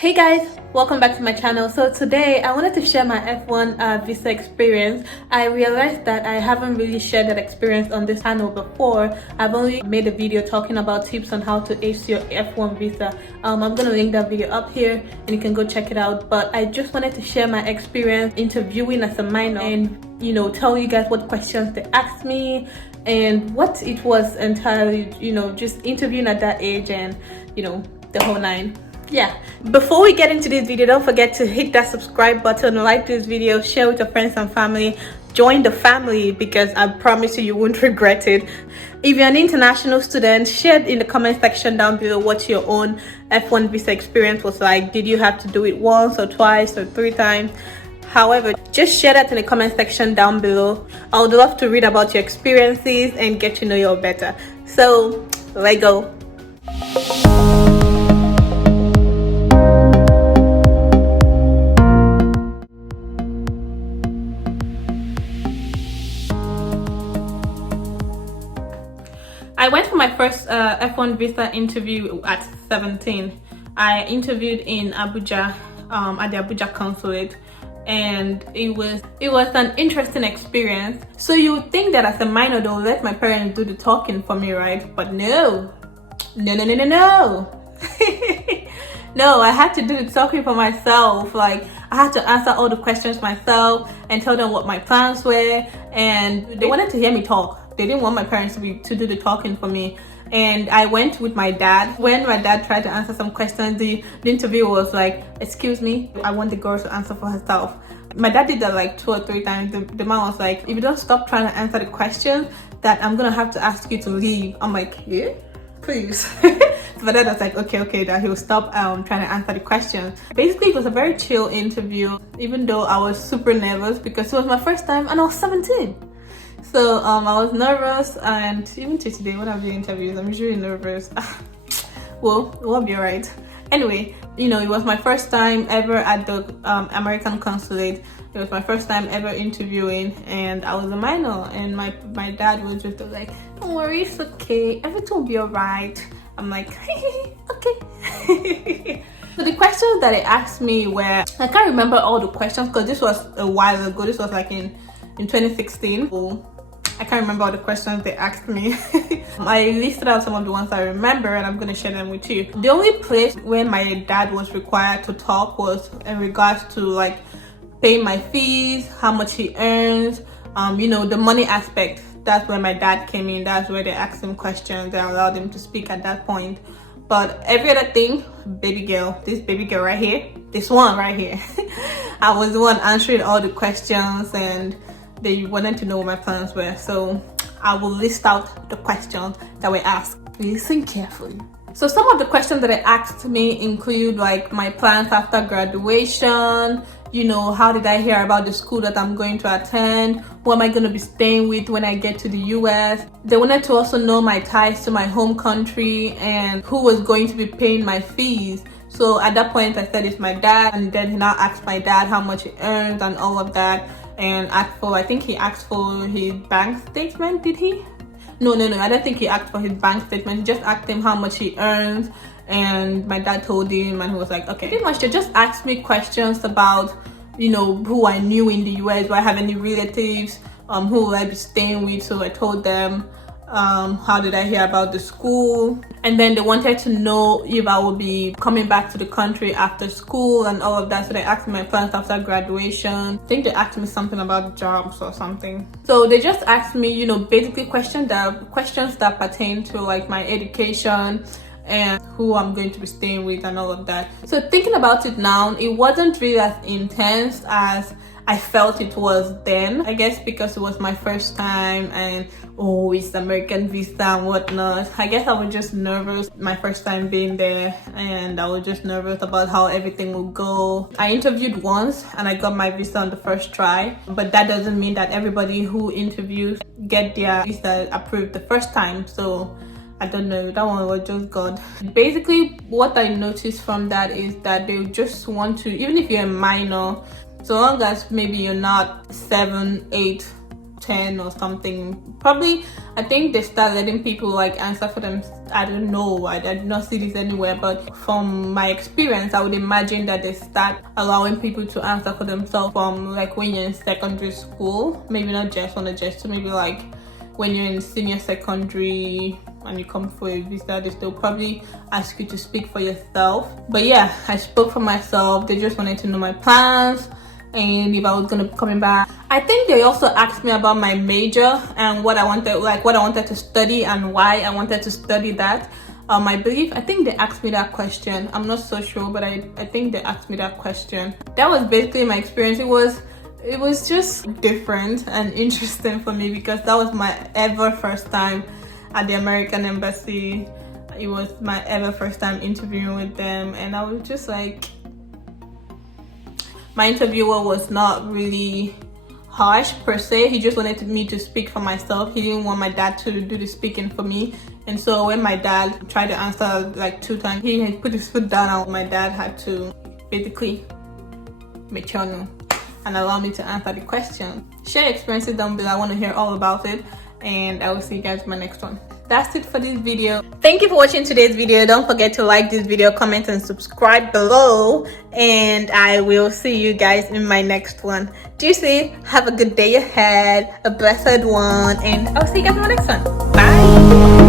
Hey guys, welcome back to my channel. So today I wanted to share my F1 visa experience. I realized that I haven't really shared that experience on this channel before. I've only made a video talking about tips on how to ace your F1 visa. I'm gonna link that video up here and you can go check it out. But I just wanted to share my experience interviewing as a minor and tell you guys what questions they asked me and what it was entirely, just interviewing at that age and the whole nine. Yeah, before we get into this video, don't forget to hit that subscribe button, like this video, share with your friends and family, join the family because I promise you won't regret it. If you're an international student, share in the comment section down below what your own F1 visa experience was like. Did you have to do it once or twice or 3 times? However, just share that in the comment section down below. I would love to read about your experiences and get to know you better. So let's go. I went for my first F1 visa interview at 17. I interviewed in Abuja at the Abuja consulate, and it was an interesting experience. So you would think that as a minor they'll let my parents do the talking for me, right? But no. No, I had to do the talking for myself. Like, I had to answer all the questions myself and tell them what my plans were, and they wanted to hear me talk. They didn't want my parents to do the talking for me. And I went with my dad. When my dad tried to answer some questions, the interviewer was like, excuse me, I want the girl to answer for herself. My dad did that like 2 or 3 times. The man was like, if you don't stop trying to answer the questions, that I'm gonna have to ask you to leave. I'm like, yeah, please. But then I was like, okay, that he will stop trying to answer the questions. Basically, it was a very chill interview, even though I was super nervous because it was my first time and I was 17. So I was nervous, and even to today when I'm doing interviews, I'm usually nervous. Well, it will be alright. Anyway, it was my first time ever at the American consulate. It was my first time ever interviewing, and I was a minor, and my dad was just like, don't worry, it's okay, everything will be alright. I'm like, okay. So the questions that they asked me were, I can't remember all the questions because this was a while ago. This was like in 2016. So I can't remember all the questions they asked me. I listed out some of the ones I remember and I'm going to share them with you. The only place where my dad was required to talk was in regards to like paying my fees, how much he earns, the money aspect. That's where my dad came in. That's where they asked him questions. They allowed him to speak at that point. But every other thing, baby girl, this baby girl right here, this one right here, I was the one answering all the questions, and they wanted to know what my plans were. So I will list out the questions that were asked. Listen carefully. So some of the questions that they asked me include like my plans after graduation, how did I hear about the school that I'm going to attend, who am I going to be staying with when I get to the US. They wanted to also know my ties to my home country and who was going to be paying my fees. So at that point I said it's my dad, and then he now asked my dad how much he earns and all of that, and I think he asked for his bank statement. Did he? No, I don't think he asked for his bank statement. He just asked him how much he earns, and my dad told him, and he was like, okay. Pretty much they just asked me questions about who I knew in the US. Do I have any relatives? Who will I be staying with? So I told them how did I hear about the school, and then they wanted to know if I would be coming back to the country after school and all of that. So they asked me my plans after graduation. I think they asked me something about jobs or something. So they just asked me basically questions that pertain to like my education and who I'm going to be staying with and all of that. So thinking about it now, it wasn't really as intense as I felt it was then. I guess because it was my first time and it's American visa and whatnot. I guess I was just nervous my first time being there, and I was just nervous about how everything would go. I interviewed once and I got my visa on the first try, but that doesn't mean that everybody who interviews get their visa approved the first time. So I don't know, that one was just God. Basically what I noticed from that is that they just want to, even if you're a minor, so long as maybe you're not 7, 8 10 or something. Probably, I think they start letting people like answer for them. I don't know, I did not see this anywhere, but from my experience, I would imagine that they start allowing people to answer for themselves from like when you're in secondary school. Maybe not just on the just, maybe like when you're in senior secondary and you come for a visa, they'll probably ask you to speak for yourself. But yeah, I spoke for myself. They just wanted to know my plans and if I was gonna be coming back. I think they also asked me about my major and what I wanted to study and why I wanted to study that. I think they asked me that question. I'm not so sure, but I think they asked me that question. That was basically my experience. It was just different and interesting for me because that was my ever first time at the American Embassy. It was my ever first time interviewing with them, and I was just like, my interviewer was not really harsh per se. He just wanted me to speak for myself. He didn't want my dad to do the speaking for me. And so when my dad tried to answer like 2 times, he had put his foot down and my dad had to basically make sure no and allow me to answer the question. Share your experiences down below. I want to hear all about it, and I will see you guys in my next one. That's it for this video. Thank you for watching today's video. Don't forget to like this video, comment, and subscribe below, and I will see you guys in my next one. Juicy, have a good day ahead, a blessed one, and I'll see you guys in my next one. Bye.